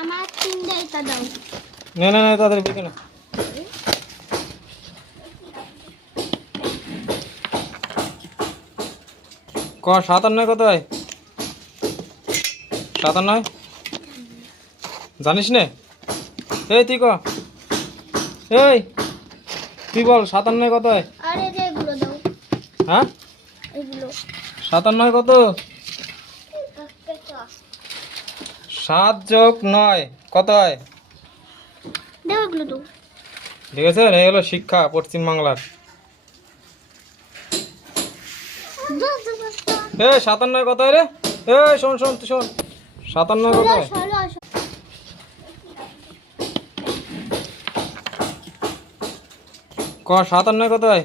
আমার তিনটা দাও। না না না তাড়াতাড়ি বেঁকে না। ক 57 কত হয়? 57 জানিস নে? এই তুই ক, এই তুই বল 57 কত হয়? আরে যে এগুলো দাও, হ্যাঁ এগুলো 57 কত? 7 যোগ 9 কত হয়? দাও, এগুলো দাও। ঠিক আছে, এই হলো শিক্ষা পশ্চিম বাংলার। এ 57 কত হয় রে? এ শোন শোন তুই শোন, 57 কত হয়? ক 57 কত হয়?